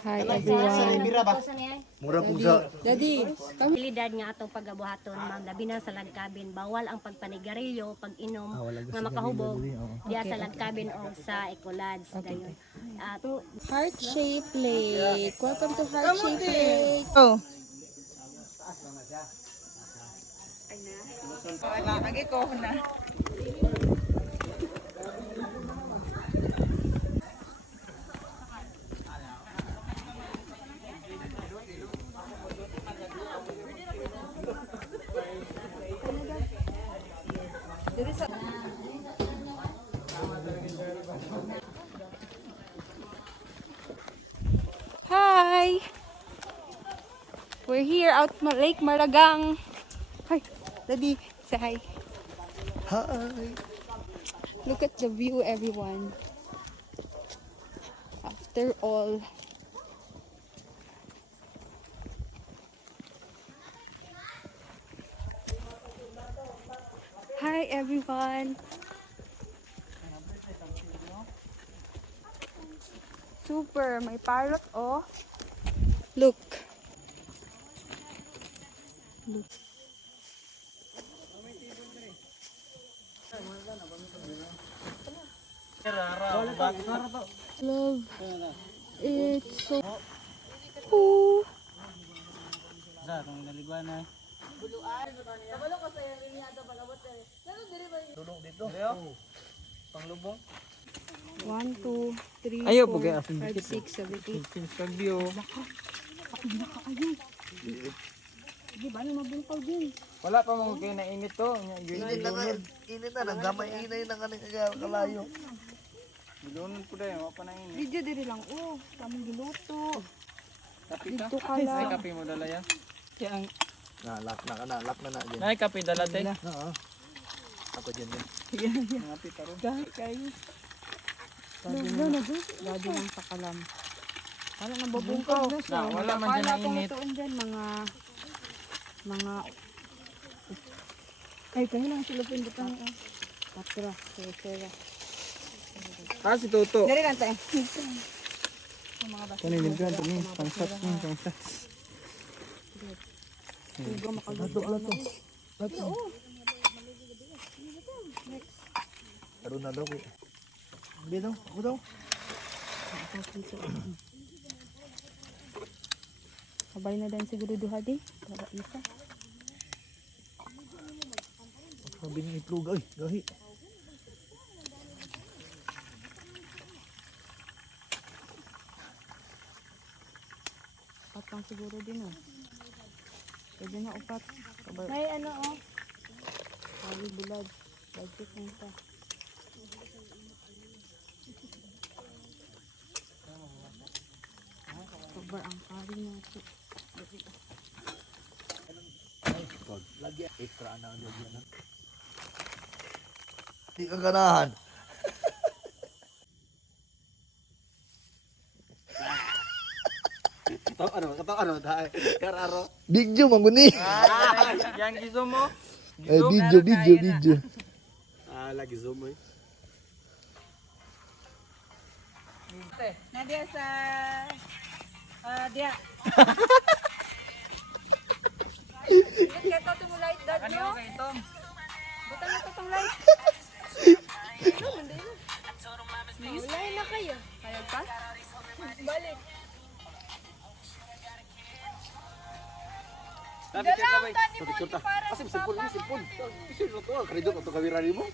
Hi everyone. Mura po sa Daddy, come. Pilidad nga atong pagabuhaton, ma'am, labi na sa lagkabin, bawal ang pagpanigarilyo, pag-inom nga makahubog diya sa lagkabin o sa Ecolodge dayon. At Heart shape lake. Welcome to Heart shape lake. Oh. Lagi ko na. Hi. We're here out Lake Maragang. Hi, Daddy. Say hi. hi. Look at the view, everyone. After all. Hi, everyone. Super. May parrot, oh. Look. Look. Love. It's so cool. One, two, three, Ayaw, four, pagay, 5, 6, 7, 8. Pagbiyo. Di ba ni mabungkaw din? Wala pa mo kayo nainit to. Init na, nanggamay inay na kaning kalayo. Bilunod ko dahil, wala pa nainit. Video diri lang. Oh, kaming giluto. Kapi ka? Dito ka Ay, lang. kapi mo dala yan. Kaya ang... Nalak na na din. Nay, kapi dala tayo. Oo. Ako dyan din. Kapi taro. Dahil kayo. Dadi lang sa kalam. Wala nang babungkaw na siya. Na, wala man dyan Akala ko nainit. ituon dyan, mga ay, kayo lang sila pindutan. Patra, sera. Ah, si Toto. Dari lang tayo. Kunin ka ito ni pangsat mo, pangsat. Huwag makaluto. Ano na daw ko. Hindi daw, ako daw. Sabay na din siguro duha di. Para isa. Sabi niya itlog, ay, gahi. Upat lang siguro din oh. Pwede na upat. Sabay. may ano oh, Kali bulad. Budget na ito. Sobrang ang kari na ito. Lagi, extra na ang lagyan. Di ka ganahan. Ano, dahil. Kararo. Video manguni. Yang gizo mo? Ay, video. Ah, lagi zoom mo eh. nadia sa dia. Ito tong light dad Ano no. ka ito? Butan na tong light. Ulay na kayo. Kayo pa? Balik. Picture ka ba? Picture ta. Kasi simpul ni simpul. Picture to, kanidot ato kamera nimo.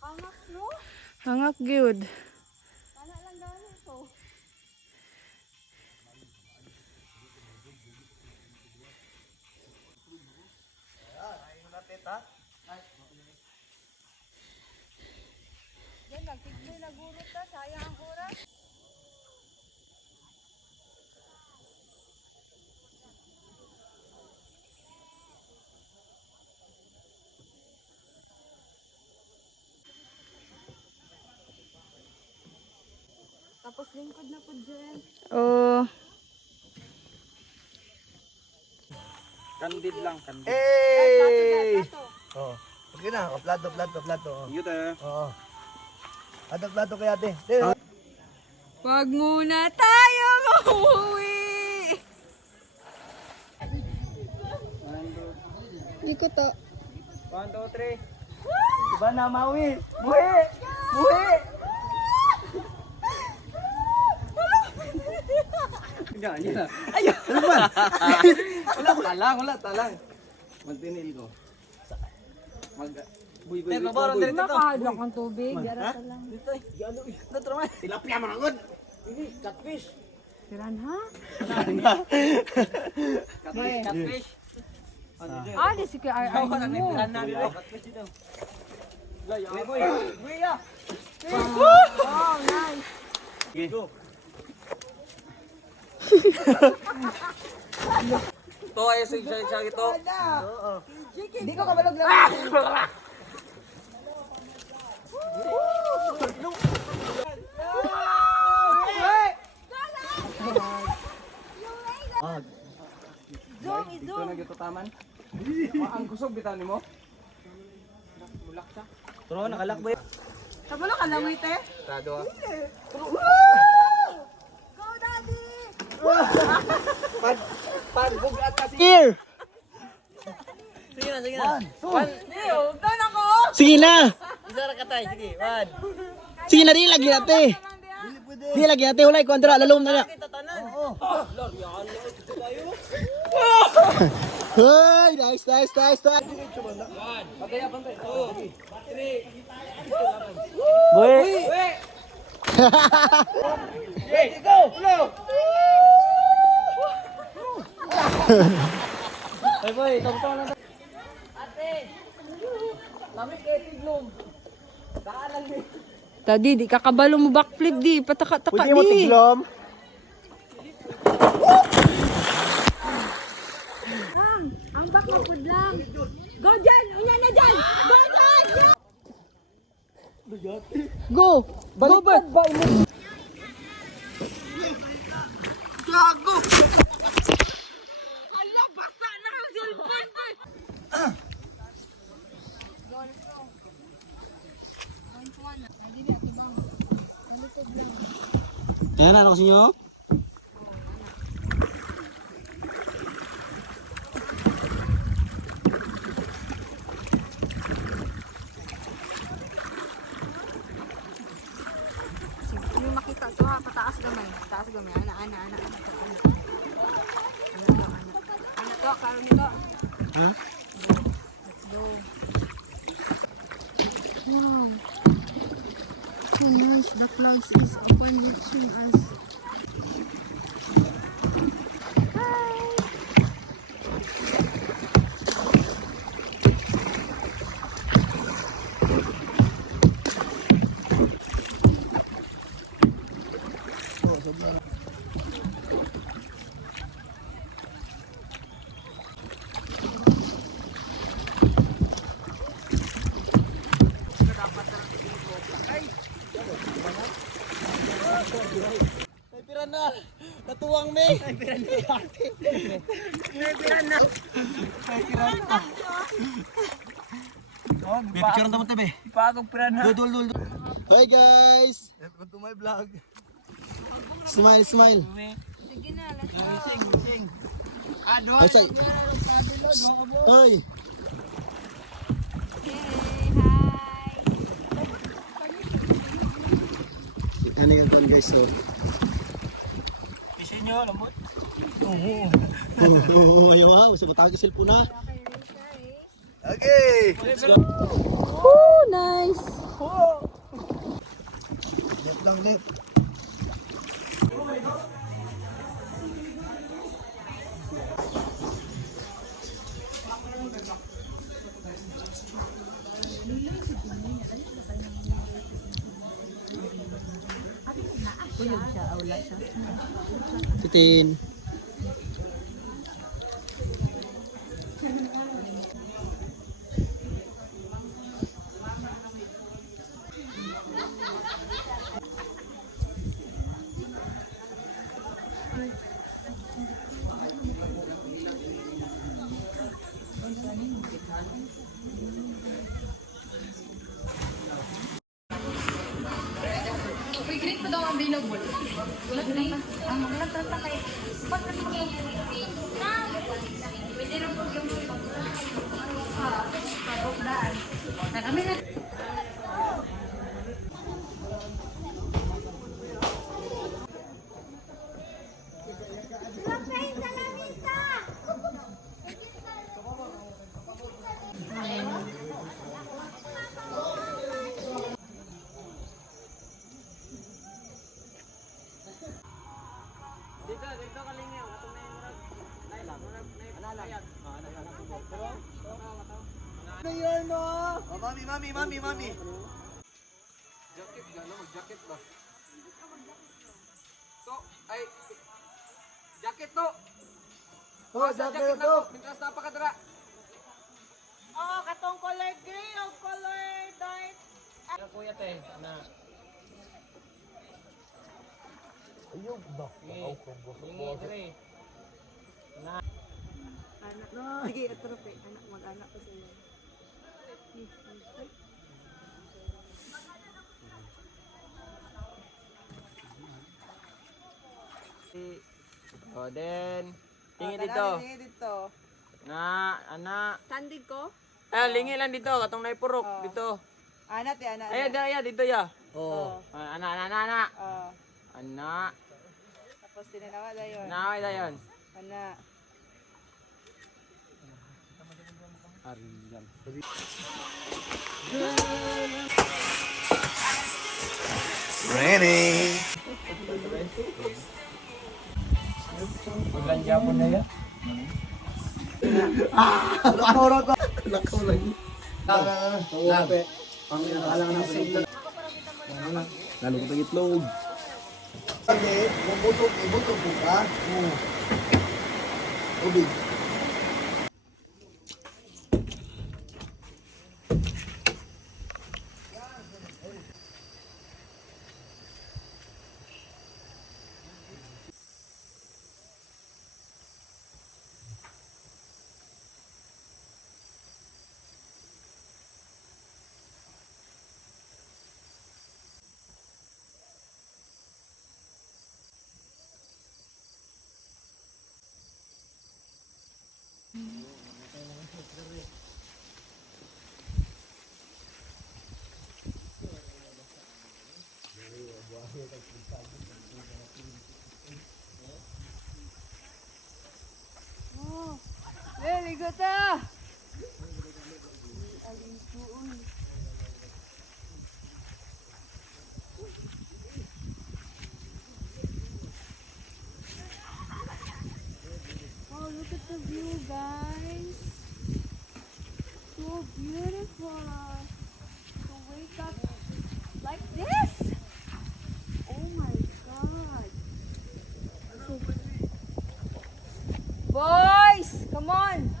Hangak no? Hangak gyud. Ana lang gani ko. Yan, nagpicture na guro ta, sayang ang oras. Tapos lingkod na po dyan. Oh. Candid lang, candid. Hey! Oh. Okay na. O, plato. Oh. Yun eh. Oo. Plato kay ate. Wag muna tayo umuwi. Di ko to. 1, 2, 3. Diba na, Maui? Buhi! Yan. Ayun! Ano ba? Wala, talang. Magtinil ko. Buy. Nakahadlang ang tubig. Gara ka lang. Tilapia mo nangod. Ini, catfish. Piran ha? Catfish. Di si kaya ay mo. Catfish dito. Buy ya. Oh, nice. Go. To ay siya ito. Di ko kabalog lang. Ito na gito taman. Ang kusog bitan nimo. Mulak sa. Turo, nakalakbay. Kabalo ka lang ite. Tado. Go daddy. Pagbugat kasi. Here! Sige na. Sige na! Isa ra katay, sige. 1. Sige na, di lagi natin. Di lagi natin. Wala, ikondra. Lalong na niya. Hey, nice. Pantay. 2, 3. Boy! Ready, go! Flow! Hey boy, tong-tong lang. Tadi di kakabalo mo backflip di pataka-taka Pwede mo di. tiglom. Ang back mo pud lang. Go Jan, unya na Jan. Go. Baliktad ba imo? Gago! Ala basa na ang cellphone ko. Ayan, ano kasi nyo? Yung makita so ha, pataas gamay. Taas gamay. Ana. Ana to, karon nito. Ha? Let's go. Wow. So nice. The clouds is open watching us. Natuwang me! Ay, pirana! May picture naman tabi. Ipagog pirana. Dul. Hi guys! Welcome to my vlog. Smile. Sige na, let's go. Sing. Ay, say. Hoy! Ano yung kon guys, so? Isin nyo, lamot. Oo, ayaw. So, matawag yung cellphone na. Okay. Oh, nice. Let lang, let. Titin. Oh, mami. Jacket gano, mag-jacket ba? To, ay jacket to. Oh, jacket to. Mintas napakadara. Oh, katong color gray o color dark. Kuya te, na. Ayun ba? Hingi dire. Sige, atrope. Anak, mag-anak ko sa'yo. Oh, then lingi dito. Lingi dito. Na, ana. Kandig ko? Lingi lang dito, katong naipurok dito. Ana te, ana. Ay, dito ya. Oh. Ana. Oh. Ana. Tapos tinanawa dayon. Naway dayon. Ana. Ariyan. Ready. Ulan Japon na yan. Lakaw lagi. Lape. Ang inaalangan na signal. Lalo ko tagit itlog. Hindi, bubutog po ka. Ubig. Very good ah. Oh, look at the view, guys. So beautiful. To wake up like this. Oh my God. Boys, come on.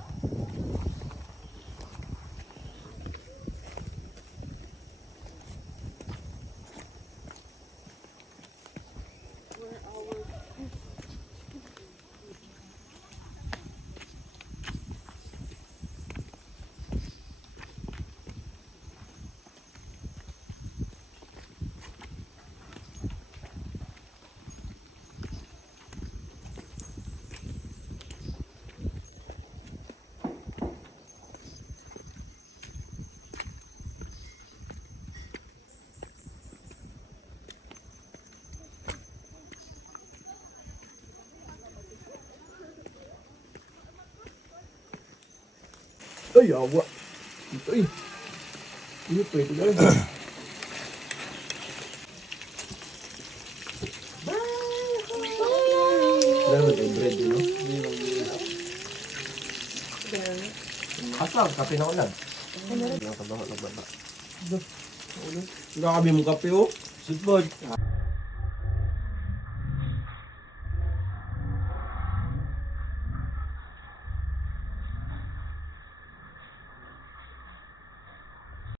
Ay, awa. Ito eh. Ito pwede ka lang. Salamat yung bread, no? Asal, kape na ulan. Nakakabaho na baba. Hindi kami mong kape, oh. Sudbod.